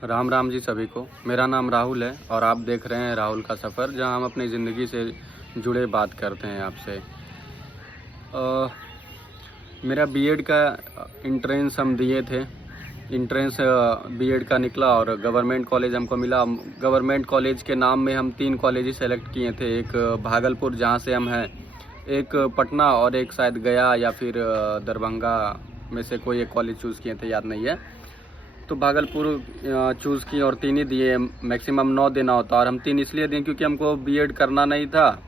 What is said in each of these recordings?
राम राम जी सभी को। मेरा नाम राहुल है और आप देख रहे हैं राहुल का सफ़र, जहां हम अपनी ज़िंदगी से जुड़े बात करते हैं आपसे। अ, मेरा बीएड का इंट्रेंस हम दिए थे। इंट्रेंस बीएड का निकला और गवर्नमेंट कॉलेज हमको मिला। गवर्नमेंट कॉलेज के नाम में हम 3 कॉलेज ही सेलेक्ट किए थे। एक भागलपुर जहाँ से हम हैं, एक पटना और एक शायद गया या फिर दरभंगा में से कोई एक कॉलेज चूज़ किए थे, याद नहीं है। तो भागलपुर चूज़ की और 3 ही दिए। मैक्सिमम 9 देना होता, और हम 3 इसलिए दिए क्योंकि हमको बीएड करना नहीं था।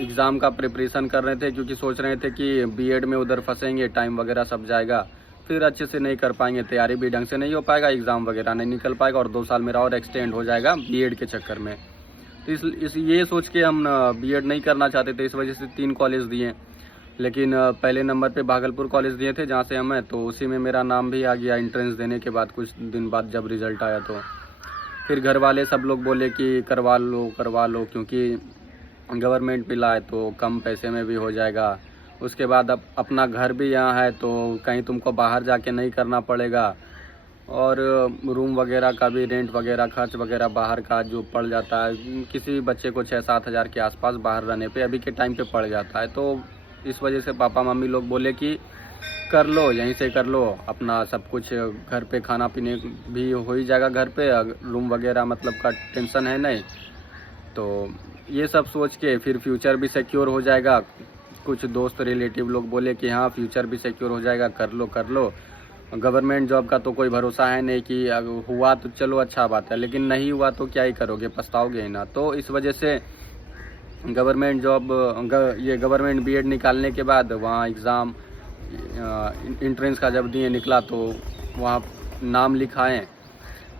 एग्ज़ाम का प्रिपरेशन कर रहे थे, क्योंकि सोच रहे थे कि बीएड में उधर फंसेंगे, टाइम वगैरह सब जाएगा, फिर अच्छे से नहीं कर पाएंगे, तैयारी भी ढंग से नहीं हो पाएगा, एग्ज़ाम वगैरह नहीं निकल पाएगा और 2 साल मेरा और एक्सटेंड हो जाएगा बीएड के चक्कर में। तो इस ये सोच के हम बीएड नहीं करना चाहते थे, इस वजह से 3 कॉलेज दिए। लेकिन पहले नंबर पे भागलपुर कॉलेज दिए थे जहाँ से हम हैं, तो उसी में मेरा नाम भी आ गया। एंट्रेंस देने के बाद कुछ दिन बाद जब रिज़ल्ट आया, तो फिर घर वाले सब लोग बोले कि करवा लो, क्योंकि गवर्नमेंट मिला है तो कम पैसे में भी हो जाएगा। उसके बाद अब अपना घर भी यहाँ है, तो कहीं तुमको बाहर जाके नहीं करना पड़ेगा, और रूम वगैरह का भी रेंट वगैरह खर्च वगैरह बाहर का जो पड़ जाता है, किसी बच्चे को 6-7 हज़ार के आसपास बाहर रहने पे अभी के टाइम पे पड़ जाता है। तो इस वजह से पापा मम्मी लोग बोले कि कर लो, यहीं से कर लो, अपना सब कुछ घर पे खाना पीने भी हो ही जाएगा, घर पे रूम वगैरह मतलब का टेंशन है नहीं। तो ये सब सोच के फिर फ्यूचर भी सिक्योर हो जाएगा। कुछ दोस्त रिलेटिव लोग बोले कि हाँ फ्यूचर भी सिक्योर हो जाएगा, कर लो। गवर्नमेंट जॉब का तो कोई भरोसा है नहीं, कि अगर हुआ तो चलो अच्छा बात है, लेकिन नहीं हुआ तो क्या ही करोगे, पछताओगे ही ना। तो इस वजह से गवर्नमेंट जॉब ये गवर्नमेंट बीएड निकालने के बाद वहाँ एग्ज़ाम इंट्रेंस का जब दिए निकला, तो वहाँ नाम लिखाएँ।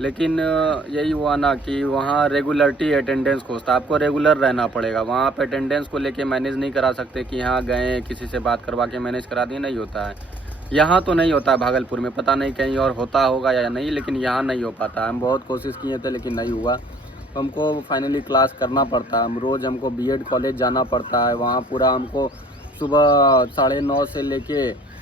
लेकिन यही हुआ ना कि वहाँ रेगुलरिटी अटेंडेंस खोजता है, आपको रेगुलर रहना पड़ेगा। वहाँ आप अटेंडेंस को लेके मैनेज नहीं करा सकते कि हाँ गए किसी से बात करवा के मैनेज करा दिए, नहीं होता है। यहाँ तो नहीं होता है, भागलपुर में पता नहीं कहीं और होता होगा या नहीं, लेकिन यहाँ नहीं हो पाता है। हम बहुत कोशिश किए थे लेकिन नहीं हुआ। हमको फाइनली क्लास करना पड़ता है, हम रोज़ हमको बीएड कॉलेज जाना पड़ता है। वहाँ पूरा हमको सुबह 9:30 से लेके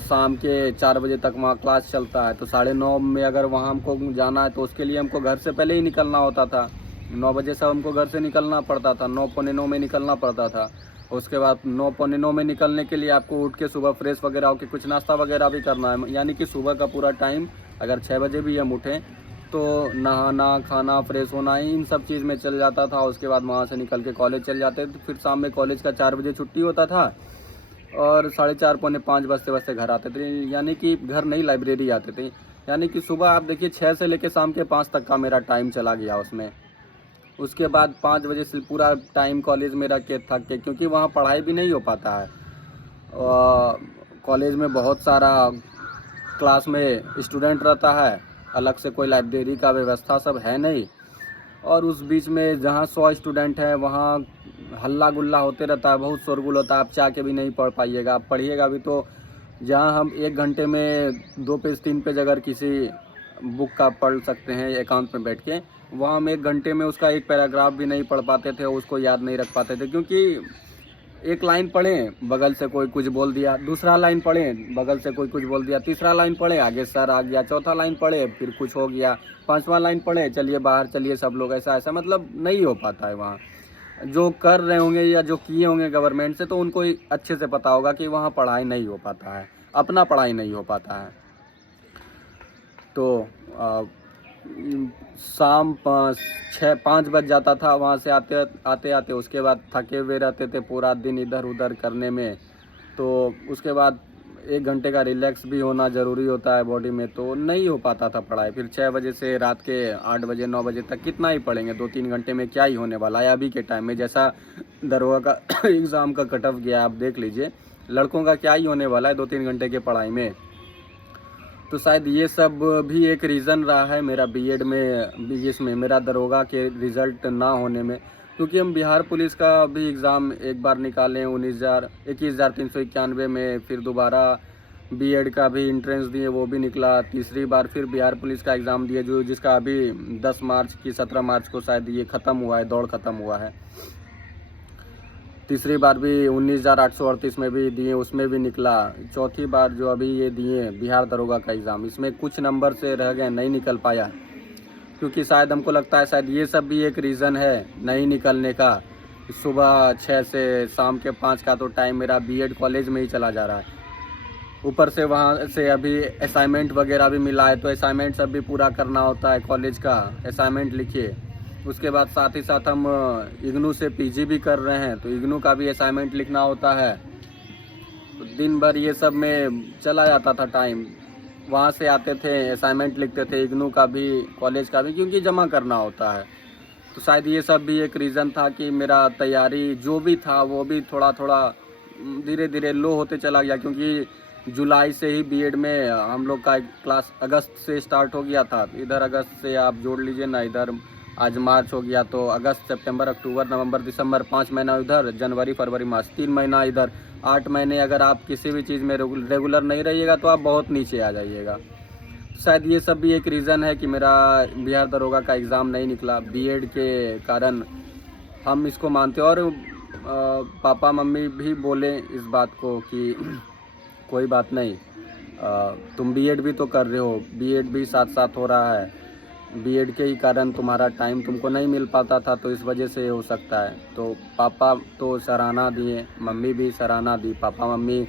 शाम के 4 बजे तक वहाँ क्लास चलता है। तो 9:30 में अगर वहाँ हमको जाना है तो उसके लिए हमको घर से पहले ही निकलना होता था। 9 बजे से हमको घर से निकलना पड़ता था, 9 पौने 9 में निकलना पड़ता था। उसके बाद 9 पौने 9 में निकलने के लिए आपको उठ के सुबह फ्रेश वगैरह होकर कुछ नाश्ता वगैरह भी करना है। यानी कि सुबह का पूरा टाइम, अगर 6 बजे भी हम उठें तो नहाना खाना फ्रेश होना इन सब चीज़ में चल जाता था। उसके बाद वहाँ से निकल के कॉलेज चल जाते थे। फिर शाम में कॉलेज का 4 बजे छुट्टी होता था और 4:30 पौने 5 बजते घर आते थे। यानी कि घर नहीं, लाइब्रेरी आते थे। यानी कि सुबह आप देखिए 6 से लेकर शाम के 5 तक का मेरा टाइम चला गया उसमें। उसके बाद 5 बजे से पूरा टाइम कॉलेज मेरा के था, क्योंकि वहाँ पढ़ाई भी नहीं हो पाता है। कॉलेज में बहुत सारा क्लास में स्टूडेंट रहता है, अलग से कोई लाइब्रेरी का व्यवस्था सब है नहीं। और उस बीच में जहाँ 100 स्टूडेंट हैं वहाँ हल्ला गुल्ला होते रहता है, बहुत शोरगुल होता है। आप चाह के भी नहीं पढ़ पाइएगा, आप पढ़िएगा भी तो जहाँ हम 1 घंटे में 2 पेज 3 पेज अगर किसी बुक का पढ़ सकते हैं एकांत में बैठ के, वहाँ हम 1 घंटे में उसका एक पैराग्राफ भी नहीं पढ़ पाते थे, उसको याद नहीं रख पाते थे। क्योंकि एक लाइन पढ़ें बगल से कोई कुछ बोल दिया, दूसरा लाइन पढ़ें बगल से कोई कुछ बोल दिया, तीसरा लाइन पढ़े आगे सर आ गया, चौथा लाइन पढ़े फिर कुछ हो गया, 5वां लाइन पढ़े चलिए बाहर चलिए सब लोग, ऐसा मतलब नहीं हो पाता है वहाँ। जो कर रहे होंगे या जो किए होंगे गवर्नमेंट से, तो उनको अच्छे से पता होगा कि वहाँ पढ़ाई नहीं हो पाता है, अपना पढ़ाई नहीं हो पाता है। तो शाम 5 बज जाता था वहाँ से आते आते। उसके बाद थके हुए रहते थे पूरा दिन इधर उधर करने में। तो उसके बाद 1 घंटे का रिलैक्स भी होना ज़रूरी होता है बॉडी में, तो नहीं हो पाता था पढ़ाई। फिर 6 बजे से रात के 8 बजे 9 बजे तक कितना ही पढ़ेंगे, 2-3 घंटे में क्या ही होने वाला है। अभी के टाइम में जैसा दरोगा का एग्ज़ाम का कट ऑफ गया, आप देख लीजिए, लड़कों का क्या ही होने वाला है 2-3 घंटे की पढ़ाई में। तो शायद ये सब भी एक रीज़न रहा है मेरा बीएड में इसमें मेरा दरोगा के रिज़ल्ट ना होने में। क्योंकि हम बिहार पुलिस का भी एग्ज़ाम एक बार निकाले 21,391 में, फिर दोबारा बीएड का भी इंट्रेंस दिए, वो भी निकला। तीसरी बार फिर बिहार पुलिस का एग्ज़ाम दिए, जिसका अभी 10 मार्च की 17 मार्च को शायद ये ख़त्म हुआ है, दौड़ ख़त्म हुआ है। तीसरी बार भी 19,838 में भी दिए, उसमें भी निकला। चौथी बार जो अभी ये दिए बिहार दरोगा का एग्ज़ाम, इसमें कुछ नंबर से रह गए, नहीं निकल पाया। क्योंकि शायद हमको लगता है शायद ये सब भी एक रीज़न है नहीं निकलने का। सुबह 6 से शाम के 5 का तो टाइम मेरा बीएड कॉलेज में ही चला जा रहा है। ऊपर से वहाँ से अभी असाइनमेंट वगैरह भी मिला है, तो असाइनमेंट सब भी पूरा करना होता है। कॉलेज का असाइनमेंट लिखिए, उसके बाद साथ ही साथ हम इग्नू से पीजी भी कर रहे हैं, तो इग्नू का भी असाइनमेंट लिखना होता है। तो दिन भर ये सब में चला जाता था टाइम। वहाँ से आते थे, असाइनमेंट लिखते थे, इग्नू का भी कॉलेज का भी, क्योंकि जमा करना होता है। तो शायद ये सब भी एक रीज़न था कि मेरा तैयारी जो भी था वो भी थोड़ा थोड़ा धीरे धीरे लो होते चला गया। क्योंकि जुलाई से ही बीएड में हम लोग का क्लास अगस्त से स्टार्ट हो गया था। इधर अगस्त से आप जोड़ लीजिए ना, इधर आज मार्च हो गया, तो अगस्त सितंबर अक्टूबर नवंबर दिसंबर 5 महीना इधर, जनवरी फरवरी मार्च 3 महीना इधर, 8 महीने अगर आप किसी भी चीज़ में रेगुलर नहीं रहिएगा तो आप बहुत नीचे आ जाइएगा। तो शायद ये सब भी एक रीज़न है कि मेरा बिहार दरोगा का एग्ज़ाम नहीं निकला बीएड के कारण, हम इसको मानते हैं। और पापा मम्मी भी बोले इस बात को कि कोई बात नहीं, तुम बीएड भी तो कर रहे हो, बीएड भी साथ साथ हो रहा है, बीएड के ही कारण तुम्हारा टाइम तुमको नहीं मिल पाता था, तो इस वजह से हो सकता है। तो पापा तो सराहना दिए, मम्मी भी सराहना दी। पापा मम्मी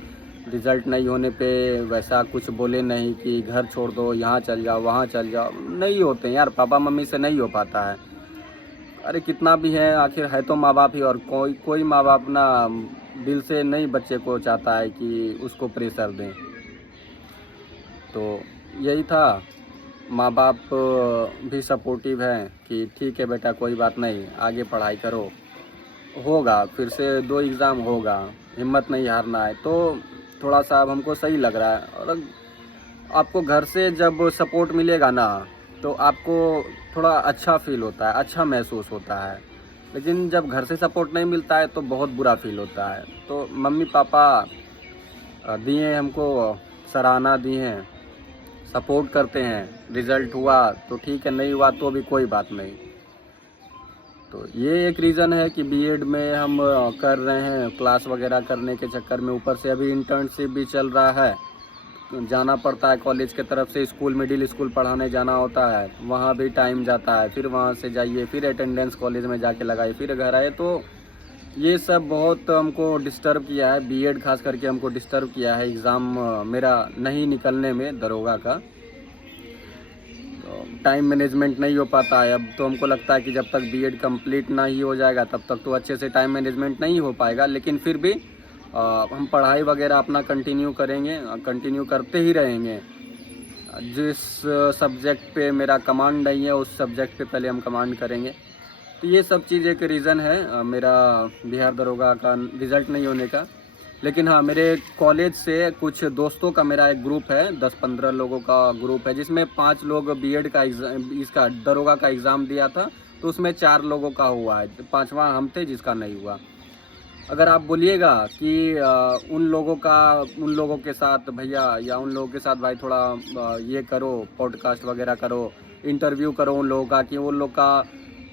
रिज़ल्ट नहीं होने पे वैसा कुछ बोले नहीं कि घर छोड़ दो, यहाँ चल जाओ, वहाँ चल जाओ। नहीं होते हैं यार, पापा मम्मी से नहीं हो पाता है। अरे कितना भी है, आखिर है तो माँ बाप ही, और कोई माँ बाप ना दिल से नहीं बच्चे को चाहता है कि उसको प्रेशर दें। तो यही था, माँ बाप भी सपोर्टिव हैं कि ठीक है बेटा कोई बात नहीं, आगे पढ़ाई करो, होगा, फिर से 2 एग्ज़ाम होगा, हिम्मत नहीं हारना है। तो थोड़ा सा अब हमको सही लग रहा है। और आपको घर से जब सपोर्ट मिलेगा ना, तो आपको थोड़ा अच्छा फील होता है, अच्छा महसूस होता है। लेकिन जब घर से सपोर्ट नहीं मिलता है तो बहुत बुरा फील होता है। तो मम्मी पापा दिए हमको सराहना दी हैं, सपोर्ट करते हैं। रिज़ल्ट हुआ तो ठीक है, नहीं हुआ तो भी कोई बात नहीं। तो ये एक रीज़न है कि बीएड में हम कर रहे हैं, क्लास वगैरह करने के चक्कर में। ऊपर से अभी इंटर्नशिप भी चल रहा है, जाना पड़ता है कॉलेज के तरफ से, स्कूल मिडिल स्कूल पढ़ाने जाना होता है, वहाँ भी टाइम जाता है। फिर वहाँ से जाइए, फिर अटेंडेंस कॉलेज में जाके लगाइए, फिर घर आए। तो ये सब बहुत हमको डिस्टर्ब किया है, बीएड खास करके हमको डिस्टर्ब किया है एग्ज़ाम मेरा नहीं निकलने में दरोगा का। तो टाइम मैनेजमेंट नहीं हो पाता है। अब तो हमको लगता है कि जब तक बीएड कंप्लीट ना ही हो जाएगा तब तक तो अच्छे से टाइम मैनेजमेंट नहीं हो पाएगा। लेकिन फिर भी हम पढ़ाई वगैरह अपना कंटिन्यू करेंगे, कंटिन्यू करते ही रहेंगे। जिस सब्जेक्ट पे मेरा कमांड नहीं है उस सब्जेक्ट पे पहले हम कमांड करेंगे। तो ये सब चीज़ एक रीज़न है मेरा बिहार दरोगा का रिज़ल्ट नहीं होने का। लेकिन हाँ, मेरे कॉलेज से कुछ दोस्तों का मेरा एक ग्रुप है, 10-15 लोगों का ग्रुप है, जिसमें 5 लोग बीएड का इसका दरोगा का एग्ज़ाम दिया था, तो उसमें 4 लोगों का हुआ है, 5वां हम थे जिसका नहीं हुआ। अगर आप बोलिएगा कि उन लोगों के साथ भैया, या उन लोगों के साथ भाई थोड़ा ये करो, पॉडकास्ट वगैरह करो, इंटरव्यू करो उन लोगों का कि उन लोग का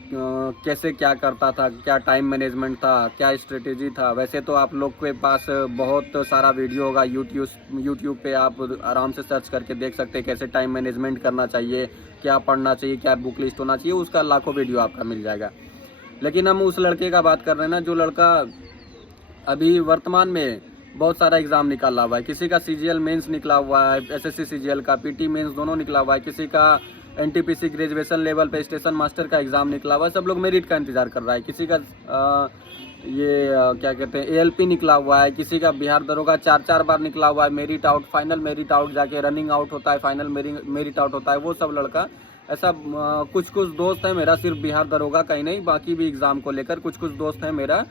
कैसे क्या करता था, क्या टाइम मैनेजमेंट था, क्या स्ट्रेटेजी था। वैसे तो आप लोग के पास बहुत सारा वीडियो होगा, यूट्यूब पे आप आराम से सर्च करके देख सकते हैं कैसे टाइम मैनेजमेंट करना चाहिए, क्या पढ़ना चाहिए, क्या बुक लिस्ट होना चाहिए, उसका लाखों वीडियो आपका मिल जाएगा। लेकिन हम उस लड़के का बात कर रहे हैं ना, जो लड़का अभी वर्तमान में बहुत सारा एग्ज़ाम निकाला हुआ है। किसी का सीजीएल मेंस निकला हुआ है, एसएससी सीजीएल का, पीटी मेंस दोनों निकला हुआ है। किसी का एनटीपीसी ग्रेजुएशन लेवल पे स्टेशन मास्टर का एग्ज़ाम निकला हुआ है। सब लोग मेरिट का इंतज़ार कर रहा है। किसी का क्या कहते हैं एएलपी निकला हुआ है। किसी का बिहार दरोगा 4 बार निकला हुआ है। Merit out, final merit out, जाके रनिंग आउट होता है, फाइनल मेरिट आउट होता है। वो सब लड़का ऐसा कुछ दोस्त है मेरा, सिर्फ बिहार दरोगा का ही नहीं, बाकी भी एग्ज़ाम को लेकर कुछ दोस्त हैं मेरा,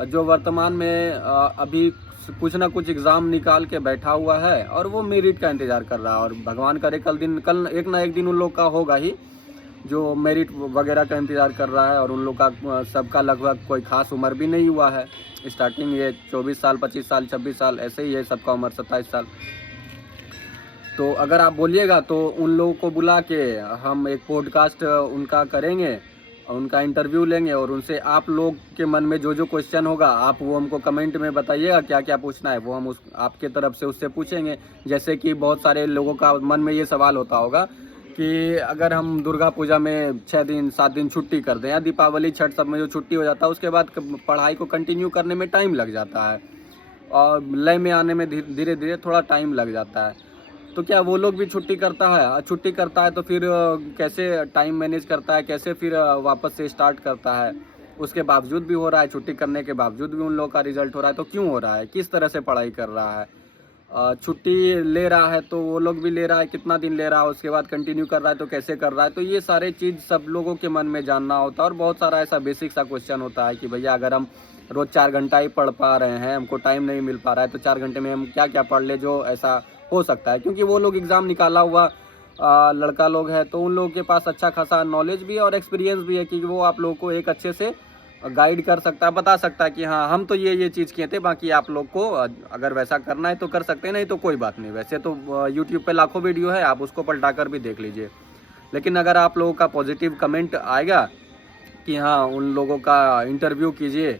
जो वर्तमान में अभी कुछ ना कुछ एग्ज़ाम निकाल के बैठा हुआ है और वो मेरिट का इंतज़ार कर रहा है। और भगवान करे कल एक ना एक दिन उन लोग का होगा ही, जो मेरिट वगैरह का इंतज़ार कर रहा है। और उन लोग का सबका लगभग कोई ख़ास उम्र भी नहीं हुआ है, स्टार्टिंग ये 24 साल, 25 साल, 26 साल ऐसे ही है सबका उम्र, 27 साल। तो अगर आप बोलिएगा तो उन लोगों को बुला के हम एक पॉडकास्ट उनका करेंगे उनका इंटरव्यू लेंगे और उनसे आप लोग के मन में जो जो क्वेश्चन होगा आप वो हमको कमेंट में बताइएगा क्या क्या पूछना है, वो हम उस आपके तरफ से उससे पूछेंगे। जैसे कि बहुत सारे लोगों का मन में ये सवाल होता होगा कि अगर हम दुर्गा पूजा में 6 दिन 7 दिन छुट्टी कर दें या दीपावली छठ सब में जो छुट्टी हो जाता है उसके बाद पढ़ाई को कंटिन्यू करने में टाइम लग जाता है और लय में आने में धीरे धीरे थोड़ा टाइम लग जाता है, तो क्या वो लोग भी छुट्टी करता है? छुट्टी करता है तो फिर कैसे टाइम मैनेज करता है, कैसे फिर वापस से स्टार्ट करता है? उसके बावजूद भी हो रहा है, छुट्टी करने के बावजूद भी उन लोगों का रिजल्ट हो रहा है, तो क्यों हो रहा है? किस तरह से पढ़ाई कर रहा है? छुट्टी ले रहा है तो वो लोग भी ले रहा है, कितना दिन ले रहा है, उसके बाद कंटिन्यू कर रहा है तो कैसे कर रहा है? तो ये सारे चीज़ सब लोगों के मन में जानना होता है और बहुत सारा ऐसा बेसिक सा क्वेश्चन होता है कि भैया अगर हम रोज़ 4 घंटा ही पढ़ पा रहे हैं, हमको टाइम नहीं मिल पा रहा है, तो 4 घंटे में हम क्या क्या पढ़ ले जो ऐसा हो सकता है? क्योंकि वो लोग एग्ज़ाम निकाला हुआ लड़का लोग है, तो उन लोगों के पास अच्छा खासा नॉलेज भी है और एक्सपीरियंस भी है कि वो आप लोगों को एक अच्छे से गाइड कर सकता है, बता सकता है कि हाँ हम तो ये चीज़ किए थे, बाकी आप लोग को अगर वैसा करना है तो कर सकते हैं, नहीं तो कोई बात नहीं। वैसे तो यूट्यूब पे लाखों वीडियो है, आप उसको पलटा कर भी देख लीजिए। लेकिन अगर आप लोगों का पॉजिटिव कमेंट आएगा कि हाँ उन लोगों का इंटरव्यू कीजिए,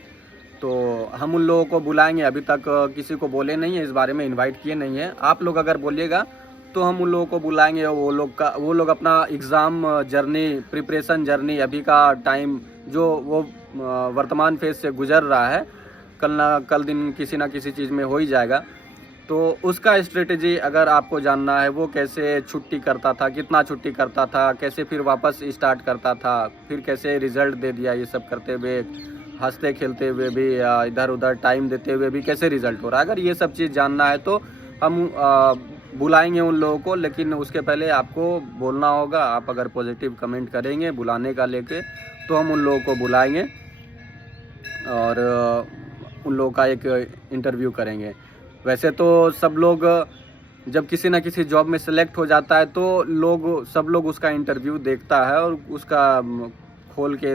तो हम उन लोगों को बुलाएंगे। अभी तक किसी को बोले नहीं है, इस बारे में इनवाइट किए नहीं है। आप लोग अगर बोलिएगा तो हम उन लोगों को बुलाएंगे और वो लोग अपना एग्ज़ाम जर्नी, प्रिपरेशन जर्नी, अभी का टाइम जो वो वर्तमान फेज से गुजर रहा है, कल ना कल दिन किसी ना किसी चीज़ में हो ही जाएगा। तो उसका स्ट्रेटजी अगर आपको जानना है, वो कैसे छुट्टी करता था, कितना छुट्टी करता था, कैसे फिर वापस स्टार्ट करता था, फिर कैसे रिज़ल्ट दे दिया, ये सब करते हुए हंसते खेलते हुए भी या इधर उधर टाइम देते हुए भी कैसे रिज़ल्ट हो रहा है, अगर ये सब चीज़ जानना है तो हम बुलाएंगे उन लोगों को। लेकिन उसके पहले आपको बोलना होगा, आप अगर पॉजिटिव कमेंट करेंगे बुलाने का लेके तो हम उन लोगों को बुलाएंगे और उन लोगों का एक इंटरव्यू करेंगे। वैसे तो सब लोग जब किसी ना किसी जॉब में सेलेक्ट हो जाता है तो सब लोग उसका इंटरव्यू देखता है और उसका खोल के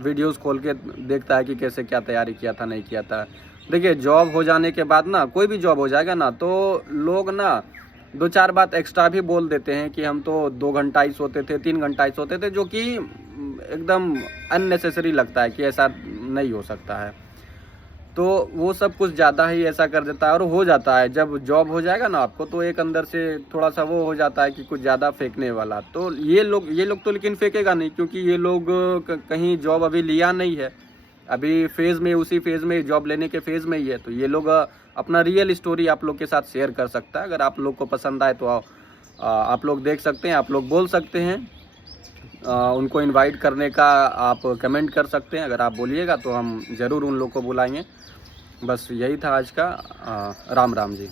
वीडियोस खोल के देखता है कि कैसे क्या तैयारी किया था, नहीं किया था। देखिए जॉब हो जाने के बाद ना, कोई भी जॉब हो जाएगा ना, तो लोग ना 2-4 बात एक्स्ट्रा भी बोल देते हैं कि हम तो 2 घंटा ही सोते थे, 3 घंटा ही सोते थे, जो कि एकदम अननेसेसरी लगता है कि ऐसा नहीं हो सकता है। तो वो सब कुछ ज़्यादा ही ऐसा कर देता है और हो जाता है। जब जॉब हो जाएगा ना आपको तो एक अंदर से थोड़ा सा वो हो जाता है कि कुछ ज़्यादा फेंकने वाला। तो ये लोग तो लेकिन फेंकेगा नहीं, क्योंकि ये लोग कहीं जॉब अभी लिया नहीं है, अभी फेज़ में, उसी फेज़ में, जॉब लेने के फेज़ में ही है। तो ये लोग अपना रियल स्टोरी आप लोग के साथ शेयर कर सकता है। अगर आप लोग को पसंद आए तो आप लोग देख सकते हैं, आप लोग बोल सकते हैं। उनको इनवाइट करने का आप कमेंट कर सकते हैं, अगर आप बोलिएगा तो हम ज़रूर उन लोग को बुलाएंगे। बस यही था आज का। राम राम जी।